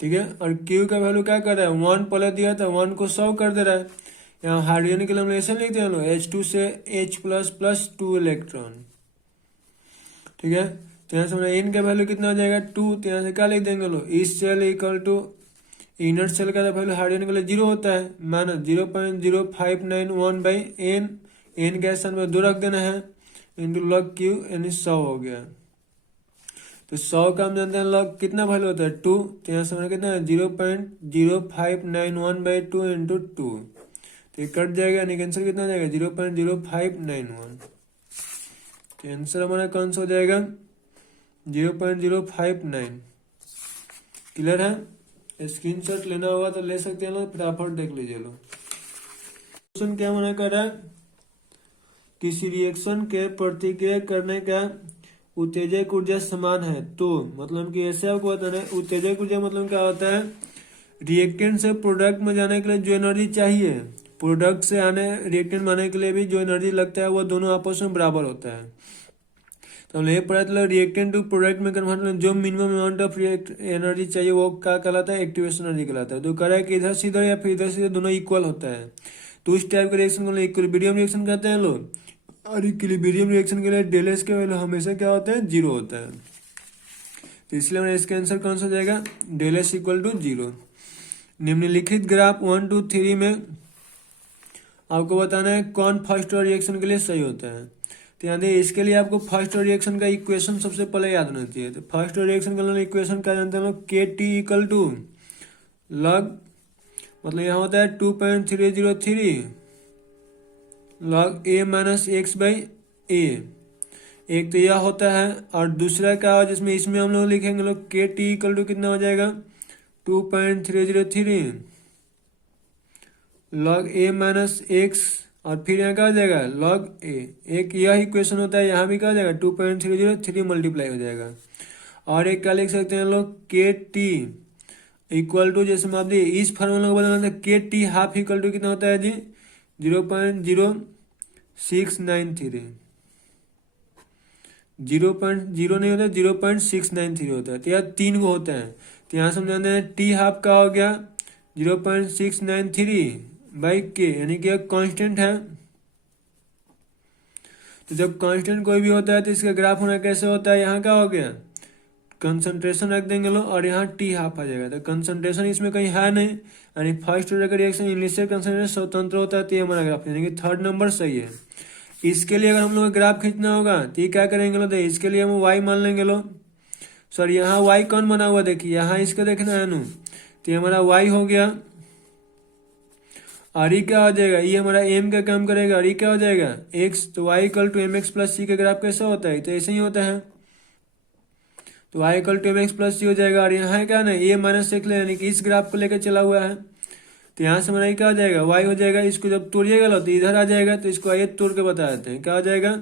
ठीक है। और क्यू का वैल्यू क्या कर रहा है 1 पहले दिया था 1 को 100 कर दे रहा है। यहाँ हाइड्रोजन के लिए हम ऐसे लिखते हैं H2 से H++ 2 इलेक्ट्रॉन, ठीक है। तो यहाँ से हमारा n का वैल्यू कितना हो जाएगा 2। तो यहाँ से क्या लिख देंगे लो इस cell equal to E naught cell का वैल्यू हाइड्रोजन के लिए 0 होता है माइनस 0.0591/n, n के स्थान पर 2 रख देना है इंटू लॉग क्यू यानी 100 हो गया। तो 100 का हम जानते हैं लॉग कितना वैल्यू होता है 2, तो यहाँ से हमारा कितना है 0.0591/2 इंटू 2, तो ये कट जाएगा, यानी कि आंसर कितना आ जाएगा 0.0591। तो आंसर हमारा कौन सा हो जाएगा 0.059। क्लियर है? स्क्रीनशॉट लेना होगा तो ले सकते हैं लोग, फटाफट देख लीजिए लोग। क्वेश्चन क्या मना कर रहा है, किसी रिएक्शन के प्रतिक्रिया करने का उत्तेजक ऊर्जा समान है, तो मतलब कि ऐसे आपको बताना है उत्तेजक ऊर्जा मतलब क्या होता है, रिएक्टेंट से प्रोडक्ट में जाने के लिए जो एनर्जी चाहिए, प्रोडक्ट से आने रिएक्टेंट में आने के लिए भी जो एनर्जी लगता है वो दोनों आपस में बराबर होता है। तो हम ये पता चला रिएक्टेंट टू प्रोडक्ट में कन्वर्ट जो मिनिमम अमाउंट ऑफ एनर्जी चाहिए वो क्या कहलाता है, एक्टिवेशन एनर्जी कहलाता है। तो कह रहा है कि इधर से इधर या फिर इधर से इधर दोनों इक्वल होता है, तो इस टाइप के रिएक्शन को इक्विलिब्रियम रिएक्शन कहते हैं लोग। और इक्विलिब्रियम रिएक्शन के लिए डेल एस का वैल्यू हमेशा क्या होता है 0 होता है, तो इसलिए इसका आंसर कौन सा हो जाएगा डेल एस इक्वल टू 0। निम्नलिखित ग्राफ 1 2 3 में आपको बताना है कौन फर्स्ट ऑर्डर रिएक्शन के लिए सही होता है। तो यहाँ देखिए इसके लिए आपको फर्स्ट ऑर्डर रिएक्शन का इक्वेशन सबसे पहले याद होना चाहिए। तो फर्स्ट ऑर्डर रिएक्शन का इक्वेशन क्या जानते हैं लोग, के टी इक्वल टू लॉग, मतलब यहाँ होता है 2.303 log A minus X by A, एक तो यह होता है, और दूसरा क्या हो जिसमें इसमें हम लोग लिखेंगे लोग के टी इक्वल टू कितना हो जाएगा 2.303 लॉग ए माइनस एक्स, और फिर यहाँ क्या हो जाएगा लॉग ए, एक यह इक्वेशन होता है, यहाँ भी क्या हो जाएगा 2.303 मल्टीप्लाई हो जाएगा। और एक क्या लिख सकते हैं लोग के टी इक्वल टू, जैसे हम आप इस फार्मूला को बदलना था के टी हाफ इक्वल टू कितना होता है जी 0.0693, 0.0 नहीं होता 0.693 होता है, तो यार 3 को होता है, तो यहाँ समझाते हैं टी हाफ का हो गया 0.693 बाई के, यानी कि एक कांस्टेंट है। तो जब कांस्टेंट कोई भी होता है तो इसका ग्राफ होना कैसे होता है, यहाँ क्या हो गया कंसंट्रेशन रख देंगे लोग और यहाँ टी हाफ आ जाएगा, तो कंसंट्रेशन इसमें कहीं है नहीं, यानी फर्स्ट ऑर्डर का रिएक्शन इनिशियल कंसंट्रेशन स्वतंत्र होता है, तो ये हमारा ग्राफ यानी कि थर्ड नंबर सही है। इसके लिए अगर हम लोग ग्राफ खींचना होगा तो ये क्या करेंगे लोग, इसके लिए हम y मान लेंगे लोग, सॉरी यहाँ y कौन बना हुआ देखिए, यहाँ इसका देखना है नु, तो ये हमारा y हो गया, और ये क्या हो जाएगा, ये हमारा m का काम करेगा, और ये क्या हो जाएगा x, तो y equal to M X plus C का ग्राफ कैसा होता है, तो ऐसे ही होता है, तो y equal to M X plus C हो जाएगा। और यहाँ क्या ना a माइनस एक्स ले, यानी कि इस ग्राफ को लेकर चला हुआ है, तो यहाँ से हमारा क्या हो जाएगा y हो जाएगा, इसको जब तोड़िएगा लो तो इधर आ जाएगा, तो इसको आइए तोड़ के बता देते हैं क्या हो जाएगा,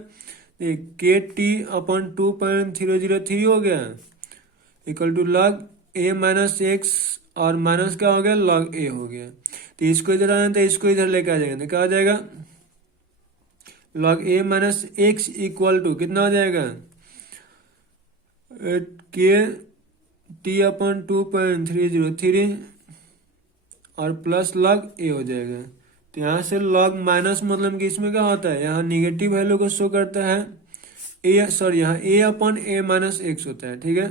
के टी अपॉन 2.003 हो गया equal to log A minus X, और माइनस क्या हो गया लॉग ए हो गया, तो इसको इधर आना तो इसको इधर लेके आ जाएगा, तो क्या हो जाएगा log A minus X equal to कितना हो जाएगा के टी अपॉन 2.303 और प्लस लॉग ए हो जाएगा। तो यहाँ से लॉग माइनस मतलब कि इसमें क्या होता है, यहाँ निगेटिव वैल्यू को शो करता है ए, सॉरी यहाँ ए अपॉन ए माइनस एक्स होता है, ठीक है।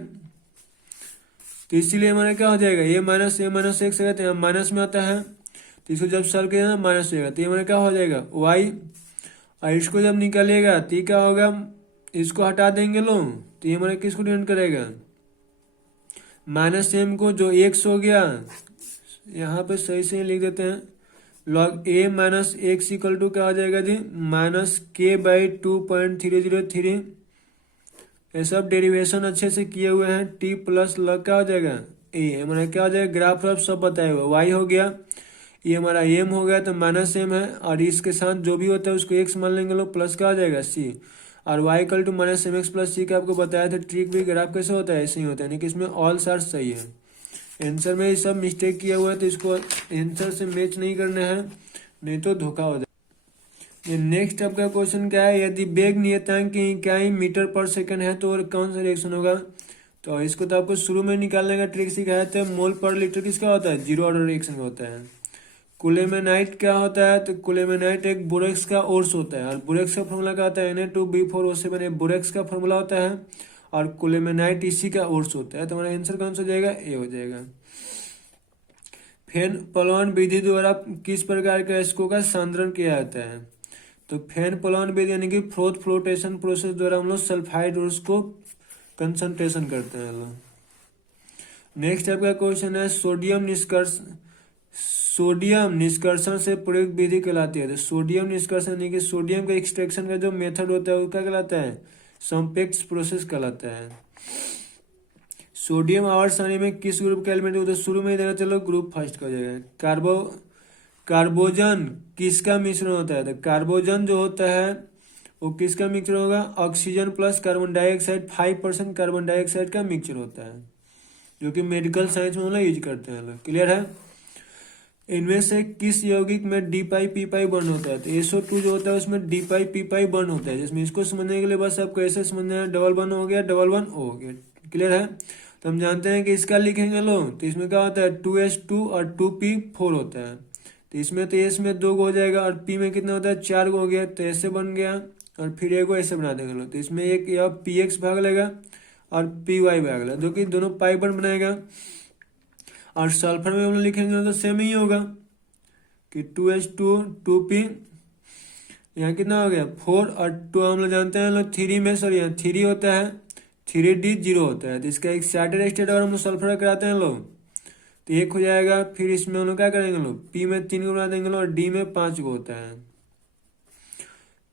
तो इसीलिए हमारा क्या हो जाएगा ए माइनस एक्स है, तो यहाँ माइनस में आता है, तो इसको जब सॉल्व किया माइनस होगा, तो ये हमारा क्या हो जाएगा वाई, और इसको जब निकालिएगा तो ये क्या होगा, इसको हटा देंगे लो, तो ये हमारा किसको डिपेंड करेगा माइनस एम को, जो एक्स हो गया यहाँ पे सही से लिख देते हैं, log A minus X equal to क्या हो जाएगा जी माइनस के बाई 2.303, ये सब डेरिवेशन अच्छे से किए हुए हैं, टी प्लस लॉग क्या हो जाएगा ए, हमारा क्या हो जाएगा ग्राफ ऑफ सब बताया हुआ, वाई हो गया, ये हमारा एम हो गया तो माइनस एम है, और इसके साथ जो भी होता है उसको एक्स मान लेंगे लोग, प्लस क्या हो जाएगा सी, और Y equal to minus M X plus C का आपको बताया था ट्रिक भी, ग्राफ कैसे होता है ऐसे ही होता है, यानी कि इसमें ऑल सार सही है। आंसर में ये सब मिस्टेक किया हुआ है, तो इसको आंसर से मैच नहीं करना है, नहीं तो धोखा हो जाए। नेक्स्ट आपका क्वेश्चन क्या है, यदि वेग नियतांक की इकाई मीटर पर सेकंड है तो कौन सा रिएक्शन होगा, तो इसको तो आपको शुरू में निकालने का ट्रिक सिखाया था, मोल पर लीटर किसका होता है जीरो ऑर्डर रिएक्शन होता है। कुलेमेनाइट क्या होता है, तो कुलेमेनाइट एक बोरेक्स का ओर्स होता है, और बोरेक्स का फॉर्मूला क्या होता है Na2B4O7, बोरेक्स का फॉर्मूला होता है, और कुलेमेनाइट इसी का ओर्स होता है, तो हमारा आंसर कौन सा हो जाएगा ए हो जाएगा। फेन पलवन विधि द्वारा किस प्रकार के अयस्कों का सांद्रण किया जाता है, तो फेन पलवन विधि यानी कि फ्लोटेशन प्रोसेस द्वारा हम लोग सल्फाइड ओर्स को कंसंट्रेशन करते हैं लोग। नेक्स्ट आपका क्वेश्चन है सोडियम निष्कर्षण से प्रयुक्त विधि कहलाती है। तो सोडियम निष्कर्षण यानी कि सोडियम का एक्सट्रैक्शन का जो मेथड होता है वो क्या कहलाता है? संपेक्स प्रोसेस कहलाता है। सोडियम आवर्त सारणी में किस ग्रुप का एलिमेंट होता है? शुरू में देगा, चलो ग्रुप फर्स्ट का हो जाएगा। कार्बोजन किसका मिश्रण होता है? तो कार्बोजन जो होता है वो किसका मिक्सचर होगा? Oxygen plus carbon dioxide 5% carbon dioxide का मिक्सचर होता है, जो कि मेडिकल साइंस में हम लोग यूज करते हैं। क्लियर है? इनमें से किस यौगिक में डी पाई पी पाई बॉन्ड होता है? तो SO2 जो होता है उसमें डी पाई पी पाई बॉन्ड होता है, जिसमें इसको समझने के लिए बस आपको ऐसे समझना है, डबल बॉन्ड हो गया, डबल बॉन्ड हो गया। क्लियर है? तो हम जानते हैं कि इसका लिखेंगे लो, तो इसमें क्या होता है? 2H2 और 2P4 होता है। तो इसमें तो S में 2 हो जाएगा और P में कितना होता है? 4 हो गया, तो ऐसे बन गया और फिर एगो ऐसे बना देंगे लो। तो इसमें एक या PX भाग लेगा और PY भाग लेगा, जो कि दोनों पाई बॉन्ड बनाएगा। और सल्फर में हम लोग लिखेंगे तो सेम ही होगा कि 2H2 2P, यहाँ कितना हो गया? 4 और 2 हम लोग जानते हैं लोग 3 में, सॉरी यहाँ 3 होता है, 3D 0 होता है। तो इसका एक एक्साइटेड स्टेट और हम लोग सल्फर कराते हैं लोग, तो 1 हो जाएगा। फिर इसमें हम लोग क्या करेंगे लोग? P में 3 को बना देंगे लोग और D में 5 को होता है।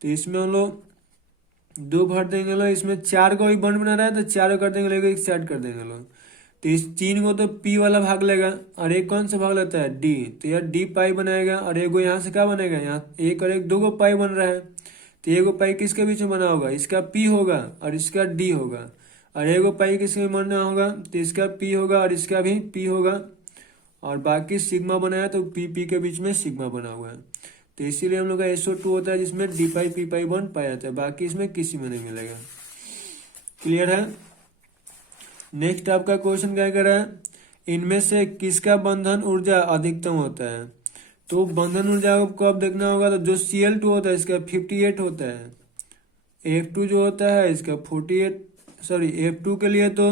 तो इसमें हम लोग 2 भर देंगे लोग, इसमें 4 को भी बॉन्ड बना रहा है तो 4 को कर देंगे लोग, एक साइड कर देंगे लोग। तो इस 3 को तो P वाला भाग लेगा और एक कौन सा भाग लेता है? D। तो यार D पाई बनाएगा और एगो यहाँ से क्या बनेगा? यहाँ एक और एक 2 को पाई बन रहा है, तो एगो पाई किसके बीच में बना होगा? इसका P होगा और इसका D होगा। और एगो पाई किसके में बनना होगा? तो इसका P होगा और इसका भी P होगा। और बाकी सिग्मा बनाया तो P के बीच में सिग्मा बना हुआ है। तो इसीलिए हम लोग का SO2 होता है जिसमें D पाई P पाई बॉन्ड पाया जाता है, बाकी इसमें किसी में नहीं मिलेगा। क्लियर है? नेक्स्ट आपका क्वेश्चन क्या कह रहा है? इनमें से किसका बंधन ऊर्जा अधिकतम होता है? तो बंधन ऊर्जा को अब देखना होगा, तो जो Cl2 होता है इसका 58 होता है, F2 जो होता है इसका 48, सॉरी F2 के लिए तो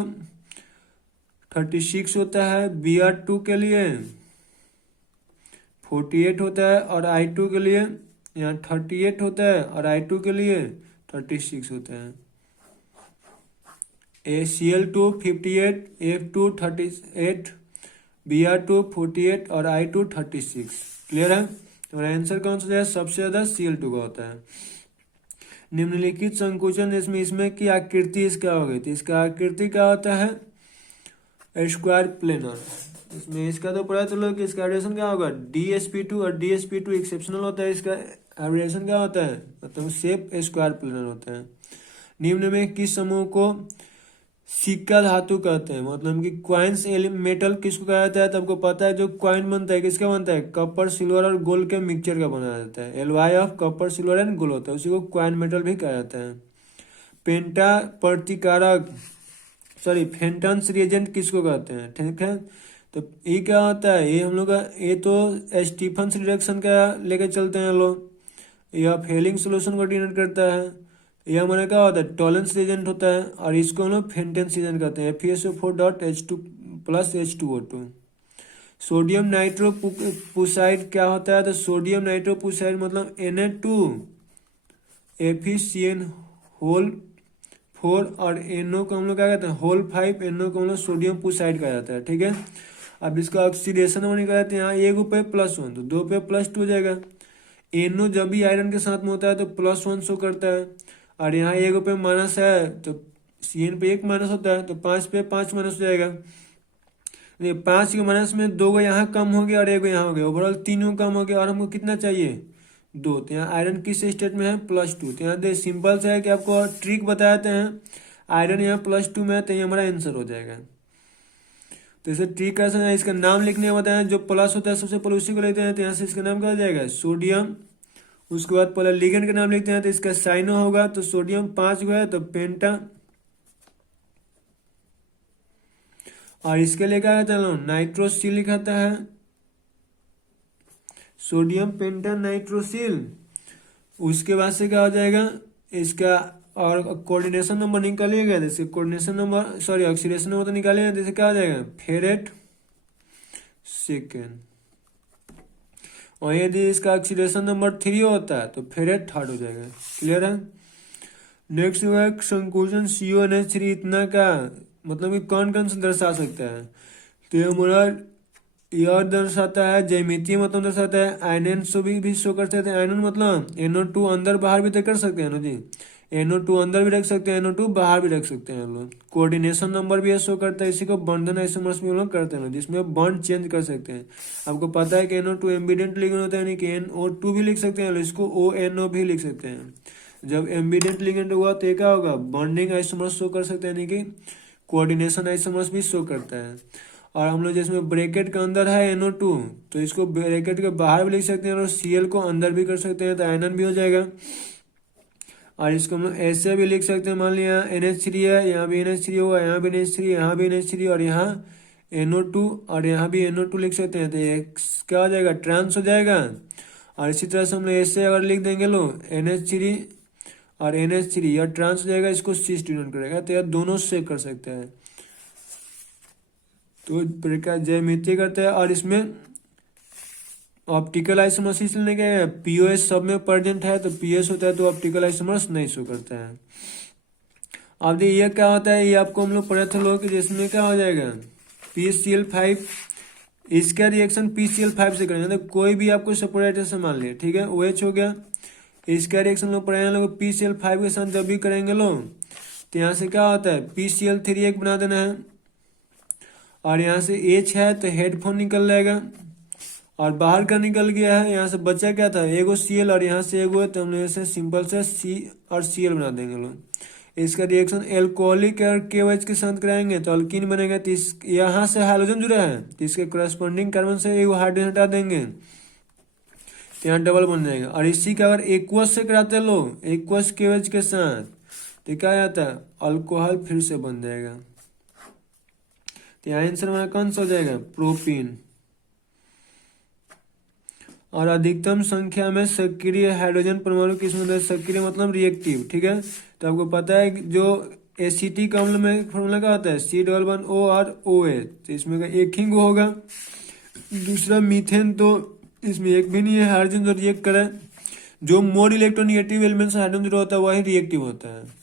36 होता है, Br2 के लिए 48 होता है और I2 के लिए यहाँ 38 होता है और I2 के लिए 36 होता है। Cl2 58, F2 38, Br2 48 और I2 36। क्लियर है? तो आंसर कौन सा है? सबसे ज्यादा Cl2 का होता है। निम्नलिखित संकुचन इसमें की आकृति इसका हो गई, तो इसका आकृति क्या होता है? Square planar. इसमें इसका तो पता चलो कि इसका एब्रेविएशन क्या होगा? DsP2 और DsP2 एक्सेप्शनल होता है, इसका एब्रेविएशन क्या होता है? मतलब शेप स्क्वायर प्लेनर होता है। निम्न में किस समूह को सिक्का धातु कहते हैं? मतलब कि क्वाइंस मेटल किसको कहा जाता है? तो आपको पता है जो क्वाइन बनता है किसका बनता है? कॉपर सिल्वर और गोल्ड के मिक्सचर का बनाया जाता है। Alloy of copper silver and gold होता है, उसी को क्वाइन मेटल भी कहा जाता है। पेंटा प्रतिकारक, सॉरी फेंटन्स रिएजेंट किसको कहते हैं? ठीक है, तो ये क्या होता है? ये हम लोग का ये तो स्टीफन्स रिडक्शन का लेके चलते हैं लोग, यह फेलिंग सोल्यूशन को डिनोट करता है। यह हमारा क्या होता है? टॉलेंस रिएजेंट होता है और इसको हम लोग फेंटेंस रिएजेंट कहते हैं। FeSO4.H2 plus H2O2। सोडियम नाइट्रोपुसाइड क्या होता है? तो सोडियम नाइट्रोपुसाइड मतलब Na2FeCN होल 4 और NO को हम लोग क्या कहते हैं? होल 5, NO को हम लोग सोडियम पुसाइड कहा जाता है। ठीक है, अब इसका ऑक्सीडेशन होने का कहते हैं, यहाँ 1 पे +1 तो 2 पे +2 हो जाएगा। NO जब भी आयरन के साथ में होता है तो +1 शो करता है, और यहाँ 1 पे माइनस है तो CN पे 1 माइनस होता है, तो 5 पे 5 माइनस हो जाएगा। 5 के माइनस में 2 यहाँ कम हो गया और 1 यहाँ हो गया, ओवरऑल 3 कम हो गया और हमको कितना चाहिए? 2। तो यहाँ आयरन किस स्टेट में है? +2। तो यहाँ सिंपल से है कि आपको ट्रिक बताते हैं, आयरन यहाँ +2 में है तो ये हमारा आंसर हो जाएगा। तो इसे ट्रिक कैसे है? इसका नाम लिखने बताया, जो प्लस होता है सबसे पहले उसी को लेते हैं, तो यहाँ से इसका नाम क्या हो जाएगा? सोडियम। उसके बाद पहले लिगेंड का नाम लिखते हैं, तो इसका साइनो होगा, तो सोडियम 5 गया तो पेंटा। और इसके लिए क्या कहते हैं? नाइट्रोसिल लिखाता है, सोडियम पेंटा नाइट्रोसिल। उसके बाद से क्या हो जाएगा? इसका और कोऑर्डिनेशन नंबर निकालिएगा, जैसे coordination number, sorry oxidation number तो निकालिएगा, जैसे क्या हो जाएगा? Ferrate second. और यदि इसका ऑक्सीडेशन नंबर 3 होता है तो फेरेट थर्ड हो जाएगा। क्लियर है? नेक्स्ट हुआ संकोचन CONH3 इतना का मतलब कि कौन कौन सा दर्शा सकता है। तो ये हमारा यह दर्शाता है ज्यामितीय मतलब दर्शाता है। आयनन शो भी शो कर सकते हैं। आयनन मतलब NO2 अंदर बाहर भी तो कर सकते हैं ना जी। NO2 अंदर भी रख सकते हैं, NO2 बाहर भी रख सकते हैं हम लोग। कोऑर्डिनेशन नंबर भी ये शो करता है। इसी को बंधन आइसोमर्स भी हम लोग करते हैं जिसमें बॉन्ड चेंज कर सकते हैं। आपको पता है कि NO2 एम्बिडेंट लिगेंड होता है, यानी कि NO2 भी लिख सकते हैं, इसको ONO भी लिख सकते हैं। जब एम्बिडेंट लिगेंड हुआ तो क्या होगा, बॉन्डिंग आइसोमर्स शो कर सकते हैं, यानी कि कोऑर्डिनेशन आइसोमर्स भी शो करता है। और हम लोग जिसमें ब्रैकेट के अंदर है NO2 तो इसको ब्रैकेट के बाहर भी लिख सकते हैं और Cl को अंदर भी कर सकते हैं, तो आयनन भी हो जाएगा। और इसको हम लोग ऐसे भी लिख सकते हैं, मान लिया NH3 है, यहाँ भी NH3 हुआ, यहाँ भी NH3, यहाँ भी NH3 और यहाँ NO2 और यहाँ भी NO2 लिख सकते हैं। तो ये क्या हो जाएगा, ट्रांस हो जाएगा। और इसी तरह से हम लोग ऐसे अगर लिख देंगे लो NH3 और NH3 यह ट्रांस हो जाएगा, इसको सी स्टूडेंट करेगा, तो यह दोनों से कर सकते हैं। तो प्रकार ज्यामिति करते हैं। और इसमें ऑप्टिकल आइसोमर्स लेने के POS सब में प्रेजेंट है, तो PS होता है तो ऑप्टिकल आइसोमर्स नहीं शो करता है। अब ये क्या होता है, ये आपको हम लोग पढ़े थे लोग कि जिसमें क्या हो जाएगा PCl5, इसका रिएक्शन PCl5 से करेंगे। तो कोई भी आपको सेपरेटर से मान लिया, ठीक है, OH हो गया, इसका रिएक्शन लोग पढ़े लोग PCl5 के साथ जब भी करेंगे लोग तो यहाँ से क्या होता है PCl3 एक बना देना है। और यहाँ से H है तो हेडफोन निकल जाएगा और बाहर का निकल गया है। यहाँ से बचा क्या था, एगो Cl और यहाँ से एगो है, तो हम लोग ऐसे सिंपल से C और Cl बना देंगे लोग। इसका रिएक्शन एल्कोहलिक और KOH के साथ कराएंगे तो अल्कीन बनेगा। तो यहाँ से हाइड्रोजन जुड़ा है तो इसके करस्पॉन्डिंग कार्बन से एगो हाइड्रोजन हटा देंगे तो यहाँ डबल बन जाएगा। और इसी का अगर एक्वस से कराते लोग, एक्वस KOH के साथ, तो क्या आता है अल्कोहल फिर से बन जाएगा। तो यहाँ आंसर हमारा कौन सा हो जाएगा, प्रोपीन। और अधिकतम संख्या में सक्रिय हाइड्रोजन परमाणु किसमें होता है, सक्रिय मतलब रिएक्टिव, ठीक है। तो आपको पता है जो एसिटिक अम्ल में फॉर्मूला क्या होता है C11O और OH, तो इसमें का एक ही गो होगा। दूसरा मीथेन, तो इसमें एक भी नहीं है हाइड्रोजन जो रिएक्ट करे। जो मोर इलेक्ट्रोनिगेटिव एलिमेंट से हाइड्रोजन जो होता है वही रिएक्टिव होता है।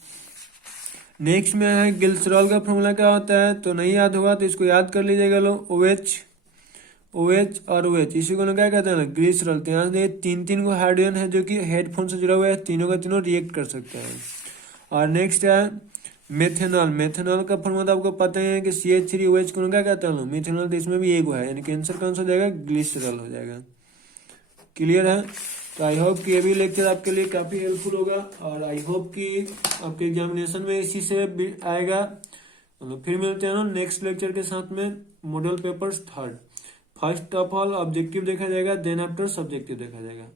नेक्स्ट में है ग्लिसरॉल का फॉर्मूला क्या होता है, तो नहीं याद होगा तो इसको याद कर लीजिएगा लो, OH और OH, इसी को क्या कहते हैं ग्लिसरॉल। तो यहाँ से तीन को हाइड्रोजन है जो कि हेडफोन से जुड़ा हुआ है, तीनों का तीनों रिएक्ट कर सकते हैं। और नेक्स्ट है मेथेनॉल। मेथेनॉल का फॉर्मूला आपको पता है कि CH3OH को क्या कहते हैं मेथेनॉल, तो इसमें भी एक है, यानी कि आंसर कौन सा हो जाएगा, ग्लिसरॉल हो जाएगा। क्लियर है। तो आई होप कि ये भी लेक्चर आपके लिए काफ़ी हेल्पफुल होगा और आई होप कि आपके एग्जामिनेशन में इसी से आएगा। तो फिर मिलते हैं ना नेक्स्ट लेक्चर के साथ में। Model papers 3rd, first of all objective देखा जाएगा, देन आफ्टर सब्जेक्टिव देखा जाएगा।